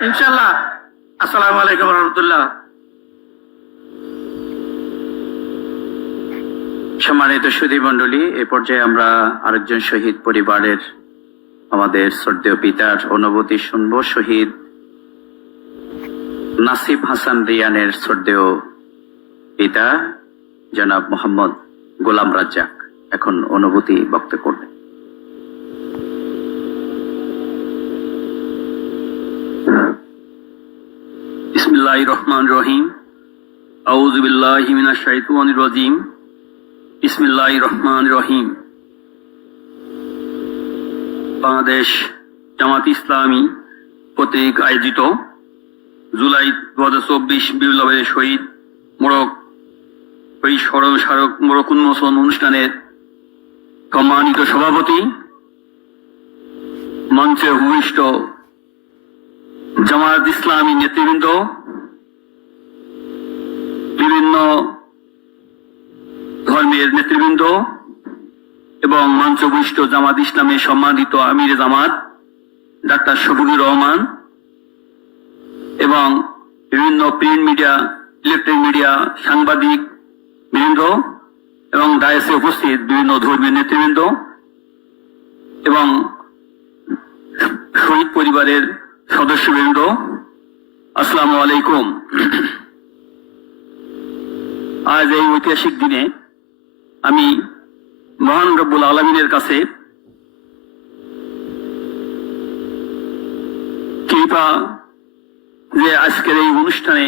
ইনশাল্লাহ আসসালামু আলাইকুম রহমতুল্লাহ। সম্মানিত সুধী মন্ডলী এ পর্যায়ে আমরা আরেকজন শহীদ পরিবারের আমাদের শ্রদ্ধেয় পিতার অনুভূতি শুনব। শহীদ নাসিব হাসান রিয়ানের শ্রদ্ধেয় পিতা, জনাব মোহাম্মদ গোলাম রাজ্জাক। এখন অনুভূতি বক্ত করবেন। বিসমিল্লাহ বাংলাদেশ জামাত ইসলামী আয়োজিত জুলাই দু হাজার চব্বিশ বিপ্লবের শহীদ মোড়ক ওই স্মরণ স্মারক মোড়ক উন্মোচন অনুষ্ঠানের সম্মানিত সভাপতি মঞ্চে ভূমিষ্ঠ জামাত ইসলামী নেতৃবৃন্দ বিভিন্ন ধর্মের নেতৃবৃন্দ এবং মঞ্চভূষ্ট জামাত ইসলামের সম্মানিত আমির জামাত, ডাক্তার শফিকুর রহমান এবং বিভিন্ন প্রিন্ট মিডিয়া ইলেকট্রিক মিডিয়া সাংবাদিক বৃন্দ এবং ডায়াসে উপস্থিত বিভিন্ন ধর্মীয় নেতৃবৃন্দ এবং শহীদ পরিবারের সদস্যবৃন্দ। আসসালামু আলাইকুম। আজ এই ঐতিহাসিক দিনে আমি মহান রব্বুল আলমিনের কাছে কৃপা যে আজকের এই অনুষ্ঠানে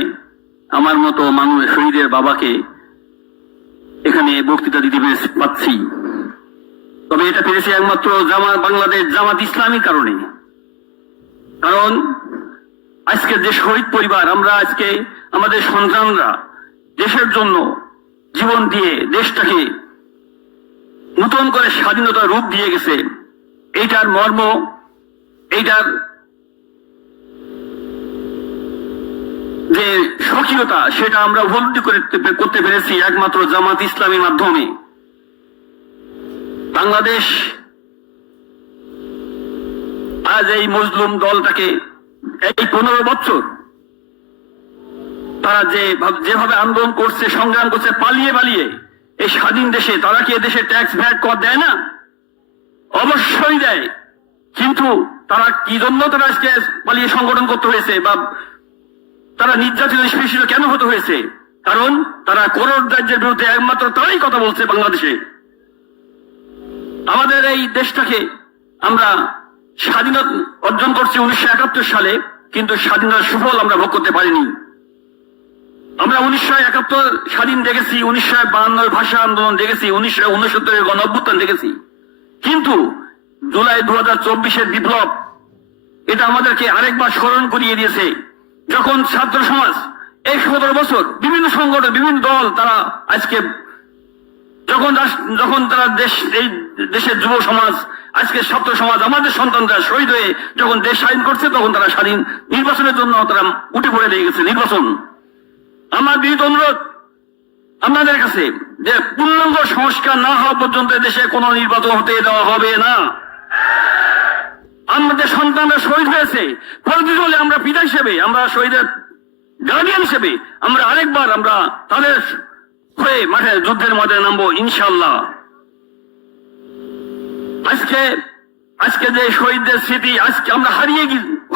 আমার মতো মানুষ শহীদের বাবাকে এখানে বক্তৃতা দিতে পাচ্ছি। তবে এটা পেরেছে একমাত্র জামাত বাংলাদেশ জামাত ইসলামী কারণে। কারণ আজকে যে শহীদ পরিবার, আমরা আজকে আমাদের সন্তানরা দেশের জন্য জীবন দিয়ে দেশটাকে নতুন করে স্বাধীনতার রূপ দিয়ে গেছে। এইটার মর্ম, এইটার যে স্বকীয়তা, সেটা আমরা উপলব্ধি করতে পেরেছি একমাত্র জামাত ইসলামের মাধ্যমে। বাংলাদেশ আজ এই মজলুম দলটাকে, এই পনেরো বছর তারা যে যেভাবে আন্দোলন করছে, সংগ্রাম করছে, পালিয়ে পালিয়ে, এই স্বাধীন দেশে, তারা কি দেশে ট্যাক্স ভ্যাট কর দেয় না? অবশ্যই দেয়। কিন্তু তারা কি জন্য তারা আজকে পালিয়ে সংগঠন করতে হয়েছে বা তারা নির্যাতিত, নিষ্পেষিত কেন হতে হয়েছে? কারণ তারা করোড় রাজ্যের বিরুদ্ধে একমাত্র তারাই কথা বলছে বাংলাদেশে। আমাদের এই দেশটাকে আমরা স্বাধীনতা অর্জন করছি উনিশশো একাত্তর সালে, কিন্তু স্বাধীনতার সুফল আমরা ভোগ করতে পারিনি। আমরা উনিশশো একাত্তর স্বাধীন দেখেছি, উনিশশো বাহান্নর ভাষা আন্দোলন দেখেছি, উনিশশো উনসত্তরের গণ অভ্যুত্থান দেখেছি। কিন্তু জুলাই দু হাজার চব্বিশের বিপ্লব, এটা আমাদেরকে আরেকবার স্মরণ করিয়ে দিয়েছে। যখন ছাত্র সমাজ এই সতেরো বছর বিভিন্ন সংগঠন, বিভিন্ন দল তারা আজকে যখন যখন তারা দেশ, এই দেশের যুব সমাজ, আজকে ছাত্র সমাজ, আমাদের সন্তানরা শহীদ হয়ে যখন দেশ স্বাধীন করছে, তখন তারা স্বাধীন নির্বাচনের জন্য তারা উঠে পড়ে লেগে গেছে নির্বাচন আমার বিনীত অনুরোধ আপনাদের কাছে যে পূর্ণাঙ্গ সংস্কার না হওয়া পর্যন্ত দেশে কোনো নির্বাচন হতে দেওয়া হবে না। আমাদের সন্তানরা শহীদ হয়েছে। পরবর্তী হলে আমরা পিতা হিসেবে, আমরা শহীদের গার্ডিয়ান হিসেবে, আমরা আরেকবার আমরা তাদের হয়ে মাঠে যুদ্ধের ময়দানে নামবো ইনশাল্লাহ আজকে আজকে যে শহীদদের স্মৃতি, আজকে আমরা হারিয়ে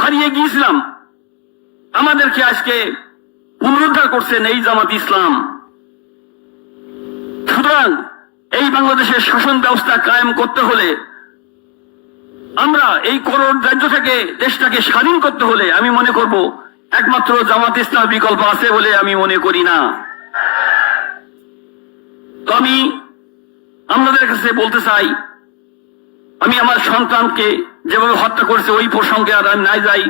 হারিয়ে গিয়েছিলাম। আমাদেরকে আজকে পুনরুদ্ধার করছেন এই জামাত ইসলাম। সুতরাং এই বাংলাদেশের শাসন ব্যবস্থা কায়েম করতে হলে আমরা এই করোড় রাজ্য থেকে দেশটাকে স্বাধীন করতে হলে আমি মনে করব একমাত্র জামাত ইসলাম বিকল্প আছে বলে আমি মনে করি না। তো আমি আপনাদের কাছে বলতে চাই, আমি আমার সন্তানকে যেভাবে হত্যা করেছে ওই প্রসঙ্গে আর আমি নাই যাই,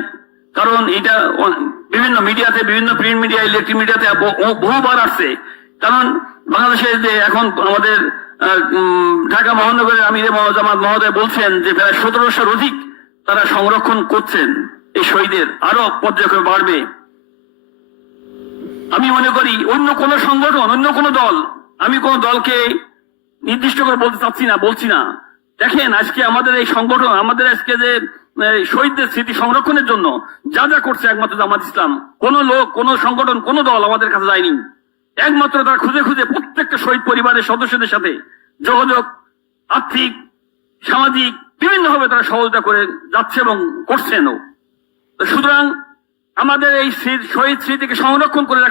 কারণ এটা বিভিন্ন মিডিয়াতে, বিভিন্ন প্রিন্ট মিডিয়া ইলেকট্রিক মিডিয়াতে বহুবার আসছে। কারণ বাংলাদেশের যে এখন আমাদের ঢাকা মহানগরের আমিরে মহাজামাত মহোদয় বলছেন যে প্রায় সতেরোশোর অধিক তারা সংরক্ষণ করছেন। এই শহীদের আরও পর্যায়ক্রমে বাড়বে। আমি মনে করি অন্য কোন সংগঠন, অন্য কোন দল, আমি কোন দলকে নির্দিষ্ট করে বলতে চাচ্ছি না, বলছি না। দেখেন, আজকে আমাদের এই সংগঠন, আমাদের আজকে যে শহীদদের স্মৃতি সংরক্ষণের জন্য যা যা করছে একমাত্র জামাত ইসলাম, কোন লোক, কোন সংগঠন, কোন দল আমাদের কাছে যায়নি। একমাত্র তারা খুঁজে খুঁজে প্রত্যেকটা শহীদ পরিবারের সদস্যদের সাথে যোগাযোগ, আর্থিক, সামাজিক, বিভিন্নভাবে তারা সহযোগিতা করে যাচ্ছে এবং করছেনও। সুতরাং আমাদের এই শহীদ স্মৃতিকে সংরক্ষণ করে